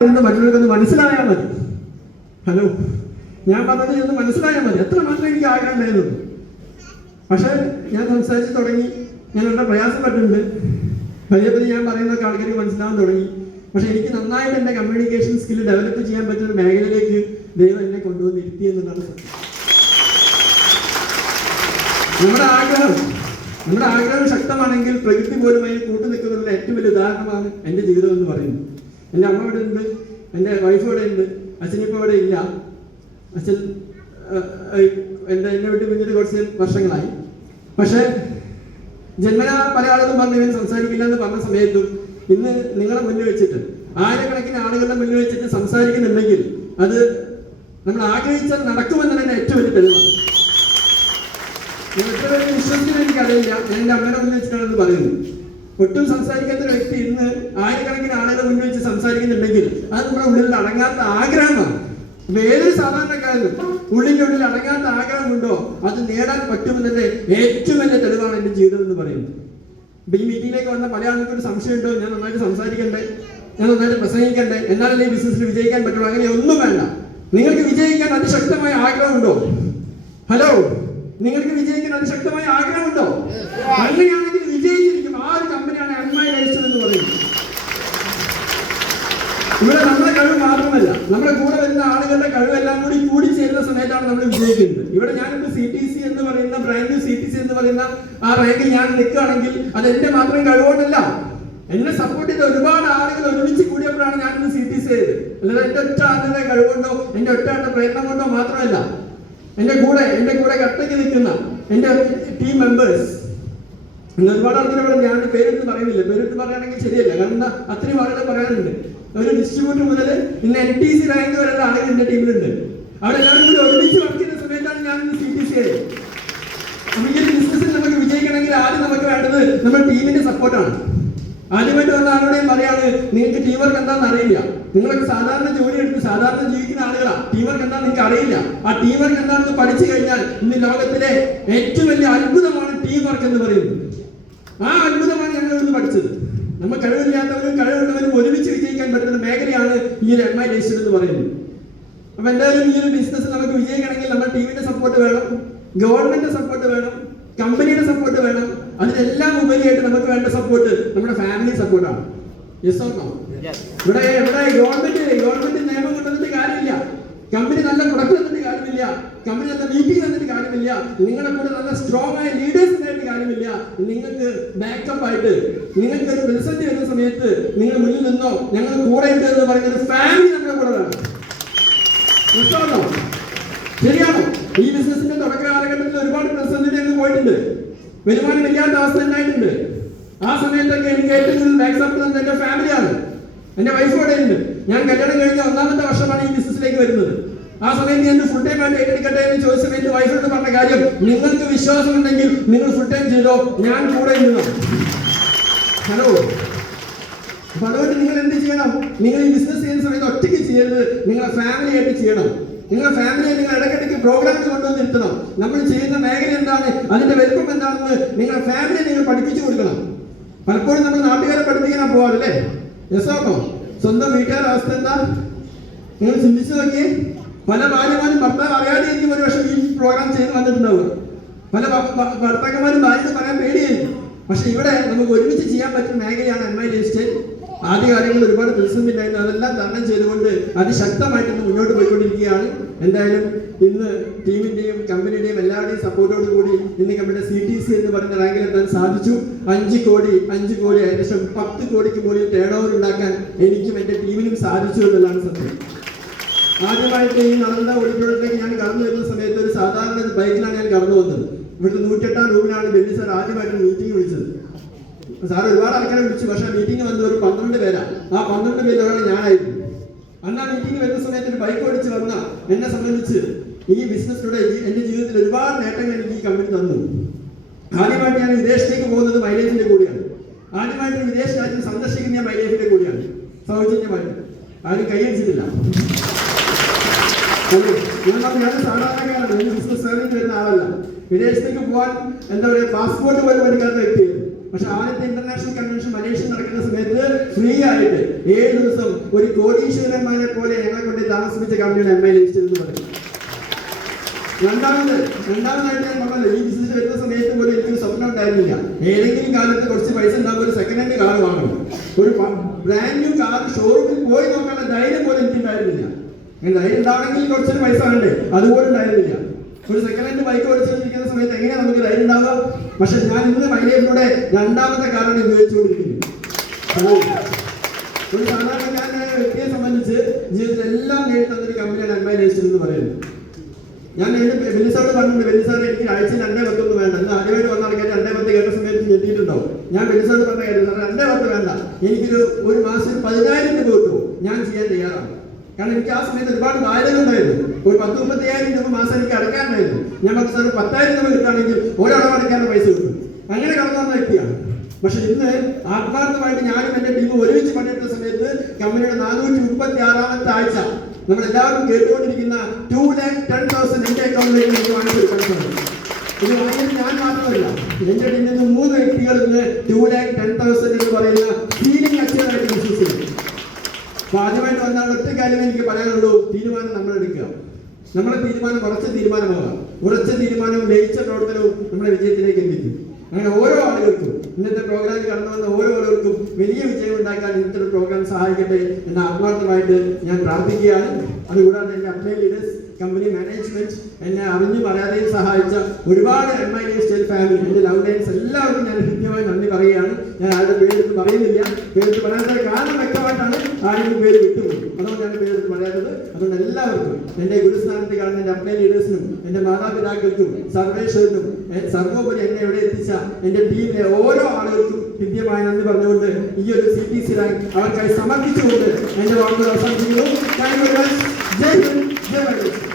എന്ന് മറ്റുള്ളവർക്കൊന്ന് മനസ്സിലായാൽ മതി. ഹലോ ഞാൻ പറഞ്ഞത് ഒന്ന് മനസ്സിലായാൽ മതി. എത്ര മാത്രം എനിക്ക് ആഗ്രഹം ഉണ്ടായിരുന്നു പക്ഷേ ഞാൻ സംസാരിച്ച് തുടങ്ങി. ഞാൻ വളരെ പ്രയാസപ്പെട്ടിട്ടുണ്ട്. പതിയെ പതിയെ ഞാൻ പറയുന്നൊക്കെ ആൾക്കാർക്ക് മനസ്സിലാവാൻ തുടങ്ങി. പക്ഷെ എനിക്ക് നന്നായിട്ട് എന്റെ കമ്മ്യൂണിക്കേഷൻ സ്കില്ല് ഡെവലപ്പ് ചെയ്യാൻ പറ്റുന്ന മേഖലയിലേക്ക് ദൈവം എന്നെ കൊണ്ടുവന്ന് ഇരുത്തി എന്നുള്ളതാണ് സത്യം. നമ്മുടെ ആഗ്രഹം നമ്മുടെ ആഗ്രഹം ശക്തമാണെങ്കിൽ പ്രകൃതി പോലും അതിന് കൂട്ടു ഏറ്റവും വലിയ ഉദാഹരണമാണ് എന്റെ ജീവിതം എന്ന് പറയുന്നത്. എന്റെ അമ്മ ഇവിടെ ഉണ്ട് എന്റെ വൈഫ് ഇവിടെ ഉണ്ട് അച്ഛനിപ്പോൾ ഇവിടെ ഇല്ല. അച്ഛൻ എന്റെ എന്നെ വിട്ട് പിന്നീട് കുറച്ച് വർഷങ്ങളായി. പക്ഷേ ജന്മന പല ആളുകളും പറഞ്ഞു ഇവൻ സംസാരിക്കില്ല എന്ന് പറഞ്ഞ സമയത്തും ഇന്ന് നിങ്ങളെ മുന്നിൽ വെച്ചിട്ട് ആയിരക്കണക്കിന് ആളുകളുടെ മുന്നിൽ വെച്ചിട്ട് സംസാരിക്കുന്നുണ്ടെങ്കിൽ അത് നമ്മൾ ആഗ്രഹിച്ചാൽ നടക്കുമെന്ന് തന്നെ ഏറ്റവും വലിയ തെളിവാണ് എത്ര പേര് വിശ്വസിക്കുന്ന എനിക്കറിയില്ല. ഞാൻ എന്റെ അമ്മയുടെ മുന്നിൽ വെച്ചിട്ടാണ് ഇത് പറയുന്നത്. ഒട്ടും സംസാരിക്കാത്ത ഒരു വ്യക്തി ഇന്ന് ആയിരക്കണക്കിന് ആളുകളെ മുന്നിൽ വെച്ച് സംസാരിക്കുന്നുണ്ടെങ്കിൽ അത് നമ്മുടെ ഉള്ളിൽ അടങ്ങാത്ത ആഗ്രഹമാണ്. ഏതൊരു സാധാരണക്കാരനും ഉള്ളിലുള്ളിൽ ഉള്ളിൽ അടങ്ങാത്ത ആഗ്രഹമുണ്ടോ? അത് നേടാൻ പറ്റുമെന്നതിന്റെ ഏറ്റവും വലിയ തെളിവാണ് എന്റെ ജീവിതം എന്ന് പറയുന്നത്. അപ്പൊ ഈ മീറ്റിംഗിലേക്ക് വന്ന പല ആൾക്കും ഒരു സംശയമുണ്ടോ? ഞാൻ നന്നായിട്ട് സംസാരിക്കണ്ടേ? ഞാൻ നന്നായിട്ട് പ്രസംഗിക്കണ്ടേ? എന്നാലും ഈ ബിസിനസ്സിൽ വിജയിക്കാൻ പറ്റുള്ളൂ? അങ്ങനെ ഒന്നും വേണ്ട. നിങ്ങൾക്ക് വിജയിക്കാൻ അതിശക്തമായ ആഗ്രഹമുണ്ടോ? ഹലോ നിങ്ങൾക്ക് വിജയിക്കാൻ അതിശക്തമായ ആഗ്രഹമുണ്ടോ? അങ്ങനെയാണെങ്കിൽ വിജയിച്ചിരിക്കും ആ ഒരു കമ്പനിയാണ് അൺമൈ ലൈസ്റ്റർ എന്ന് പറയുന്നത് ഇവിടെ നമ്മുടെ കഴിവ് മാത്രമല്ല നമ്മുടെ കൂടെ വരുന്ന ആളുകളുടെ കഴിവെല്ലാം കൂടി കൂടി ചേരുന്ന സമയത്താണ് നമ്മൾ വിജയിക്കുന്നത്. ഇവിടെ ഞാനിപ്പോ സി ടി സി എന്ന് പറയുന്ന ബ്രാൻഡ് സി ടി സി എന്ന് പറയുന്ന ആ റാങ്കിൽ ഞാൻ നിൽക്കുകയാണെങ്കിൽ അത് എന്റെ മാത്രം കഴിവുകൊണ്ടല്ല. എന്നെ സപ്പോർട്ട് ചെയ്ത ഒരുപാട് ആളുകൾ ഒരുമിച്ച് കൂടിയപ്പോഴാണ് ഞാൻ ഇന്ന് സി ടി സി ചെയ്തത് അല്ലാതെ എന്റെ ഒറ്റ ആളുടെ കഴിവുകൊണ്ടോ എന്റെ ഒറ്റ ആളുടെ പ്രയത്നം കൊണ്ടോ മാത്രമല്ല. എന്റെ കൂടെ എന്റെ കൂടെ കട്ടയ്ക്ക് നിൽക്കുന്ന എന്റെ ടീം മെമ്പേഴ്സ് ഇന്ന് ഒരുപാട് ആൾക്കാർ ഇവിടെ ഞാൻ പേരെടുത്ത് പറയുന്നില്ല. പേരെടുത്ത് പറയുകയാണെങ്കിൽ ശരിയല്ല. കാരണം അത്രയും ആളുകൾ പറയാനുണ്ട്. ഒരു ഡിസ്ട്രിബ്യൂട്ടർ മുതൽ ഇന്ന് എൻ ടി സി റാങ്ക് വരെയുള്ള ആളുകൾ എന്റെ ടീമിലുണ്ട് അവിടെ എല്ലാവരും കൂടി ഒരുമിച്ച് വർക്ക് ചെയ്യുന്ന സമയത്താണ് ഞാൻ ഇന്ന് സി ടി സി ആയത് ഈ ഒരു ബിസിനസ്സിൽ നമുക്ക് വിജയിക്കണമെങ്കിൽ ആദ്യം നമുക്ക് വേണ്ടത് നമ്മുടെ ടീമിന്റെ സപ്പോർട്ടാണ് ആദ്യമായിട്ട് വന്ന ആരോടെയും പറയാണ് നിങ്ങൾക്ക് ടീം വർക്ക് എന്താണെന്ന് അറിയില്ല. നിങ്ങളൊക്കെ സാധാരണ ജോലി എടുത്ത് സാധാരണ ജീവിക്കുന്ന ആളുകളാണ് ടീം വർക്ക് എന്താണെന്ന് നിങ്ങൾക്ക് അറിയില്ല. ആ ടീം വർക്ക് എന്താണെന്ന് പഠിച്ചു കഴിഞ്ഞാൽ ഇന്ന് ലോകത്തിലെ ഏറ്റവും വലിയ അത്ഭുതമാണ് ടീം വർക്ക് എന്ന് പറയുന്നത്. ആ അത്ഭുതമാണ് ഞങ്ങൾ ഇന്ന് പഠിച്ചത്. നമ്മൾ കഴിവില്ലാത്തവരും കഴിവുള്ളവരും ഒരുമിച്ച് വിജയിക്കാൻ പറ്റുന്ന ഐ എന്ന് പറയുന്നു. അപ്പൊ എന്തായാലും ഈ ഒരു ബിസിനസ് നമുക്ക് വിജയിക്കണമെങ്കിൽ നമ്മുടെ ടീമിന്റെ സപ്പോർട്ട് വേണം ഗവൺമെന്റ് സപ്പോർട്ട് വേണം കമ്പനിയുടെ സപ്പോർട്ട് വേണം. അതിനെല്ലാം ഉപരിയായിട്ട് നമുക്ക് വേണ്ട സപ്പോർട്ട് നമ്മുടെ ഫാമിലി സപ്പോർട്ടാണ് യെസ് ഇവിടെ ഇവിടെ ഗവൺമെന്റ് ഗവൺമെന്റ് നിയമം കൊണ്ടുവന്നിട്ട് കാര്യമില്ല. കമ്പനി നല്ല പ്രൊഡക്റ്റ് കാര്യമില്ല. കമ്പനി നല്ല മീറ്റിംഗ് തന്നിട്ട് കാര്യമില്ല. നിങ്ങളെ കൂടെ നല്ല സ്ട്രോങ് ആയ ലീഡേഴ്സ് ഉണ്ടായിട്ട് കാര്യമില്ല. നിങ്ങൾക്ക് ബാക്കപ്പ് ആയിട്ട് നിങ്ങൾക്ക് ഒരു പ്രതിസന്ധി വരുന്ന സമയത്ത് നിങ്ങൾ മുന്നിൽ നിന്നോ ഞങ്ങൾ കൂടെ ഉണ്ട് എന്ന് പറയുന്ന ഒരു ഫാമിലി നമ്മുടെ കൂടെ വേണം. ശരിയാണോ? ഈ ബിസിനസിന്റെ തുടക്ക കാലഘട്ടത്തിൽ ഒരുപാട് പ്രതിസന്ധി അങ്ങ് പോയിട്ടുണ്ട്. വരുമാനം ഇല്ലാത്ത അവസ്ഥ ഉണ്ടായിട്ടുണ്ട്. ആ സമയത്തൊക്കെ എനിക്ക് ഏറ്റവും കൂടുതൽ ബാക്സപ്പ് തന്നത് എന്റെ ഫാമിലിയാണ് എന്റെ വൈഫ് അവിടെ ഉണ്ട് ഞാൻ കല്യാണം കഴിഞ്ഞ ഒന്നാമത്തെ വർഷമാണ് ഈ ബിസിനസ്സിലേക്ക് വരുന്നത്. ആ സമയത്ത് ഞാൻ ഫുൾ ടൈം ആയിട്ട് ഏറ്റെടുക്കട്ടെ എന്ന് ചോദിച്ച സമയത്ത് വൈഫിനോട് പറഞ്ഞ കാര്യം നിങ്ങൾക്ക് വിശ്വാസം ഉണ്ടെങ്കിൽ നിങ്ങൾ ഫുൾ ടൈം ചെയ്തോ? ഞാൻ കൂടെ ഇരുന്നു? ഹലോ അതുകൊണ്ട് നിങ്ങൾ എന്ത് ചെയ്യണം? നിങ്ങൾ ഈ ബിസിനസ് ചെയ്യുന്ന സമയത്ത് ഒറ്റയ്ക്ക് ചെയ്യരുത്. നിങ്ങളെ ഫാമിലി ആയിട്ട് ചെയ്യണം. നിങ്ങളെ ഫാമിലിയെ നിങ്ങൾ ഇടയ്ക്കിടയ്ക്ക് പ്രോഗ്രാംസ് കൊണ്ടുവന്ന് ഇരുത്തണം. നമ്മൾ ചെയ്യുന്ന മേഖല എന്താണ്? അതിന്റെ വലുപ്പം എന്താണെന്ന് നിങ്ങളെ ഫാമിലിയെ നിങ്ങൾ പഠിപ്പിച്ചു കൊടുക്കണം. പലപ്പോഴും നമ്മൾ നാട്ടുകാരെ പഠിപ്പിക്കാനാ പോവാറല്ലേ രസമാക്കോ സ്വന്തം വീട്ടുകാരുടെ അവസ്ഥ എന്താ? നിങ്ങൾ ചിന്തിച്ചു നോക്കിയേ. പല ഭാര്യമാരും ഭർത്താവ് അറിയാതെയായിരിക്കും ഒരു പക്ഷേ ഈ പ്രോഗ്രാം ചെയ്ത് വന്നിട്ടുണ്ടാവുക. പല ഭർത്താക്കന്മാരും ഭാര്യ പറയാൻ പേടിയായിരിക്കും. പക്ഷെ ഇവിടെ നമുക്ക് ഒരുമിച്ച് ചെയ്യാൻ പറ്റുന്ന മേഖലയാണ് എം ഐ ആദ്യ കാലങ്ങളിൽ ഒരുപാട് പ്രതിസന്ധി ഉണ്ടായിരുന്നു അതെല്ലാം തരണം ചെയ്തുകൊണ്ട് അതിശക്തമായിട്ട് ഇന്ന് മുന്നോട്ട് പോയിക്കൊണ്ടിരിക്കുകയാണ്. എന്തായാലും ഇന്ന് ടീമിന്റെയും കമ്പനിയുടെയും എല്ലാവരുടെയും സപ്പോർട്ടോട് കൂടി ഇന്ന് കമ്പനിയുടെ സി ടി സി എന്ന് പറയുന്ന റാങ്കിൽ എത്താൻ സാധിച്ചു. അഞ്ച് കോടി അഞ്ച് കോടി ഏകദേശം പത്ത് കോടിക്ക് മുകളിൽ ടേൺ ഓവർ ഉണ്ടാക്കാൻ എനിക്കും എന്റെ ടീമിനും സാധിച്ചു എന്നുള്ളതാണ് സത്യം. ആദ്യമായിട്ട് ഈ നടന്ന ഓഡിറ്റോറിയത്തിലേക്ക് ഞാൻ കടന്നു വരുന്ന സമയത്ത് ഒരു സാധാരണ ബൈക്കിലാണ് ഞാൻ കടന്നു വന്നത് ഇവിടുത്തെ നൂറ്റെട്ടാം റൂമിലാണ് ബെന്നി സാർ ആദ്യമായിട്ട് മീറ്റിംഗ് വിളിച്ചത്. സാർ ഒരുപാട് ആൾക്കാരെ വിളിച്ചു പക്ഷേ മീറ്റിംഗ് വന്നത് ഒരു പന്ത്രണ്ട് പേരാണ് ആ പന്ത്രണ്ട് പേരോടെ ഞാനായിരുന്നു. അന്ന് ആ മീറ്റിംഗ് വരുന്ന സമയത്ത് ഒരു ബൈക്ക് ഓടിച്ച് വന്ന എന്നെ സംബന്ധിച്ച് ഈ ബിസിനസ്സിലൂടെ എന്റെ ജീവിതത്തിൽ ഒരുപാട് നേട്ടങ്ങൾ എനിക്ക് ഈ കമ്പനി തന്നു. ആദ്യമായിട്ട് ഞാൻ വിദേശത്തേക്ക് പോകുന്നത് മൈലേജിന്റെ കൂടിയാണ്. ആദ്യമായിട്ട് വിദേശ രാജ്യം സന്ദർശിക്കുന്ന മൈലേജിന്റെ കൂടിയാണ്. സൗജന്യമായിട്ട്. ആരും കൈയടിച്ചിട്ടില്ല. ഞാൻ പറഞ്ഞു, ഞാൻ ബിസിനസ് സേവനം വരുന്ന ആളല്ല. വിദേശത്തേക്ക് പോകാൻ എന്താ പറയുക പാസ്പോർട്ട് പോലും പഠിക്കാത്ത വ്യക്തിയാണ് പക്ഷെ ആദ്യത്തെ ഇന്റർനാഷണൽ കൺവെൻഷൻ മലേഷ്യ നടക്കുന്ന സമയത്ത് ഫ്രീ ആയിട്ട് ഏഴ് ദിവസം ഒരു കോടീശ്വരന്മാരെ പോലെ ഞങ്ങളെ കൊണ്ട് താമസിപ്പിച്ച കമ്പനിയാണ് എം ഐ ലിസ്റ്റ് എന്ന് പറയും. രണ്ടാമത് രണ്ടാമതായിട്ട് ഞാൻ പറഞ്ഞത് ഈ ബിസിനസ് വരുന്ന സമയത്ത് പോലും എനിക്കൊരു സ്വപ്നം ഉണ്ടായിരുന്നില്ല. ഏതെങ്കിലും കാലത്ത് കുറച്ച് പൈസ ഉണ്ടാകുമ്പോൾ ഒരു സെക്കൻഡ് ഹാൻഡ് കാർ വാങ്ങണം. ഒരു ബ്രാൻഡ് ന്യൂ കാർ ഷോറൂമിൽ പോയി നോക്കാനുള്ള ധൈര്യം പോലും എനിക്ക് ധൈര്യം ഉണ്ടാവണമെങ്കിൽ കുറച്ചൊരു പൈസ വേണ്ടേ? അതുപോലെ ഉണ്ടായിരുന്നില്ല. ഒരു സെക്കൻഡ് ഹാൻഡ് ബൈക്ക് ഓടിച്ചുകൊണ്ടിരിക്കുന്ന സമയത്ത് എങ്ങനെയാ നമുക്ക് ധൈര്യം ഉണ്ടാവുക പക്ഷെ ഞാൻ ഇന്ന് മൈലേജിലൂടെ രണ്ടാമത്തെ കാറാണ് ഉപയോഗിച്ചുകൊണ്ടിരിക്കുന്നത്. ഒരു സാധാരണക്കാരനായ വ്യക്തിയെ സംബന്ധിച്ച് ജീവിതത്തിൽ എല്ലാം നേരിട്ടൊരു ഒരു കമ്പനിയാണ് എം ഐ എന്ന് പറയുന്നത്. ഞാൻ എന്റെ വെല്ലിസാറോട് പറഞ്ഞിട്ടുണ്ട് വെല്ലിസാറ് എനിക്ക് ആഴ്ച രണ്ടേ പത്തൊന്നും വേണ്ട. ഇന്ന് ആദ്യമായിട്ട് വന്ന ആൾക്കാർ രണ്ടേ പത്ത് കേട്ട സമയത്ത് ഞെട്ടിയിട്ടുണ്ടാവും ഞാൻ വെല്ലിസാറോട് പറഞ്ഞ കാര്യം രണ്ടേ പത്ത് വേണ്ട. എനിക്കൊരു ഒരു മാസം പതിനായിരം രൂപ കിട്ടുമോ ഞാൻ ചെയ്യാൻ തയ്യാറാണ് കാരണം എനിക്ക് ആ സമയത്ത് ഒരുപാട് ബാധ്യത ഉണ്ടായിരുന്നു. ഒരു പത്ത് മുപ്പത്തയ്യായിരം രൂപ മാസം എനിക്ക് അടക്കാനുണ്ടായിരുന്നു. ഞാൻ പത്ത് സാർ പത്തായിരം രൂപ കിട്ടുകയാണെങ്കിൽ ഒരാളെ അടക്കാനുള്ള പൈസ കിട്ടും. അങ്ങനെ കടന്നു വന്ന വ്യക്തിയാണ്. പക്ഷെ ഇന്ന് ആത്മാർത്ഥമായിട്ട് ഞാനും എന്റെ ടീമും ഒരുമിച്ച് പണിയെടുത്ത സമയത്ത് കമ്പനിയുടെ നാനൂറ്റി മുപ്പത്തി ആറാമത്തെ ആഴ്ച നമ്മൾ എല്ലാവരും കേട്ടുകൊണ്ടിരിക്കുന്ന ടു ലാക്ക് ടെൻ തൗസൻഡ് എന്റെ അക്കൗണ്ടിലേക്ക് എനിക്ക് വാങ്ങിച്ചെടുക്കാൻ സാധിക്കും. ഇത് വാങ്ങിയത് ഞാൻ മാത്രമല്ല എന്റെ ടീമിൽ നിന്ന് മൂന്ന് വ്യക്തികൾ ഇന്ന് ടു ലാക്ക് ടെൻ തൗസൻഡ് എന്ന് പറയുന്ന ഫീലിംഗ് അപ്പൊ ആദ്യമായിട്ട് വന്നാൽ ഒറ്റ കാര്യം എനിക്ക് പറയാനുള്ളൂ. തീരുമാനം നമ്മൾ എടുക്കുക. നമ്മുടെ തീരുമാനം ഉറച്ച തീരുമാനമാകാം ഉറച്ച തീരുമാനവും ലയിച്ച പ്രവർത്തനവും നമ്മുടെ വിജയത്തിലേക്ക് എത്തിക്കും. അങ്ങനെ ഓരോ ആളുകൾക്കും ഇന്നത്തെ പ്രോഗ്രാമിൽ കടന്നു വന്ന ഓരോ ആളുകൾക്കും വലിയ വിജയം ഉണ്ടാക്കാൻ ഇന്നത്തെ പ്രോഗ്രാം സഹായിക്കട്ടെ എന്ന് ആത്മാർത്ഥമായിട്ട് ഞാൻ പ്രാർത്ഥിക്കുകയാണ്. അതുകൂടാതെ എന്റെ അപ്ലൈ ലീഡേഴ്സ് കമ്പനി മാനേജ്മെന്റ് എന്നെ അറിഞ്ഞു പറയാതെയും സഹായിച്ച ഒരുപാട് എം ഐ സ്റ്റേൽ ഫാമിലി എന്റെ ലവ് ലൈൻസ് എല്ലാവർക്കും ഞാൻ ഹൃദ്യമായി നന്ദി പറയുകയാണ്. ഞാൻ ആരുടെ പേരെടുത്ത് പറയുന്നില്ല. പേരെടുത്ത് പറയാത്ത കാരണം വ്യക്തമായിട്ടാണ് ആരെങ്കിലും പേര് വിട്ടുപോകും അതുകൊണ്ടാണ് പേരെടുത്ത് പറയാത്തത്. അതുകൊണ്ട് എല്ലാവർക്കും എന്റെ ഗുരുസ്ഥാനത്ത് കാണുന്ന എന്റെ അപ്ലൈ ലീഡേഴ്സിനും എന്റെ മാതാപിതാക്കൾക്കും സർവേശ്വരനും സർവോപരി എന്നെ ഇവിടെ എത്തിച്ച എന്റെ ടീമിലെ ഓരോ ആളുകൾക്കും ഹൃദ്യമായി നന്ദി പറഞ്ഞുകൊണ്ട് ഈ ഒരു സി ടി സി റാങ്ക് അവർക്കായി സമർപ്പിച്ചുകൊണ്ട് എന്റെ വാക്കുകൾ അവസാനിപ്പിക്കുന്നു. Thank you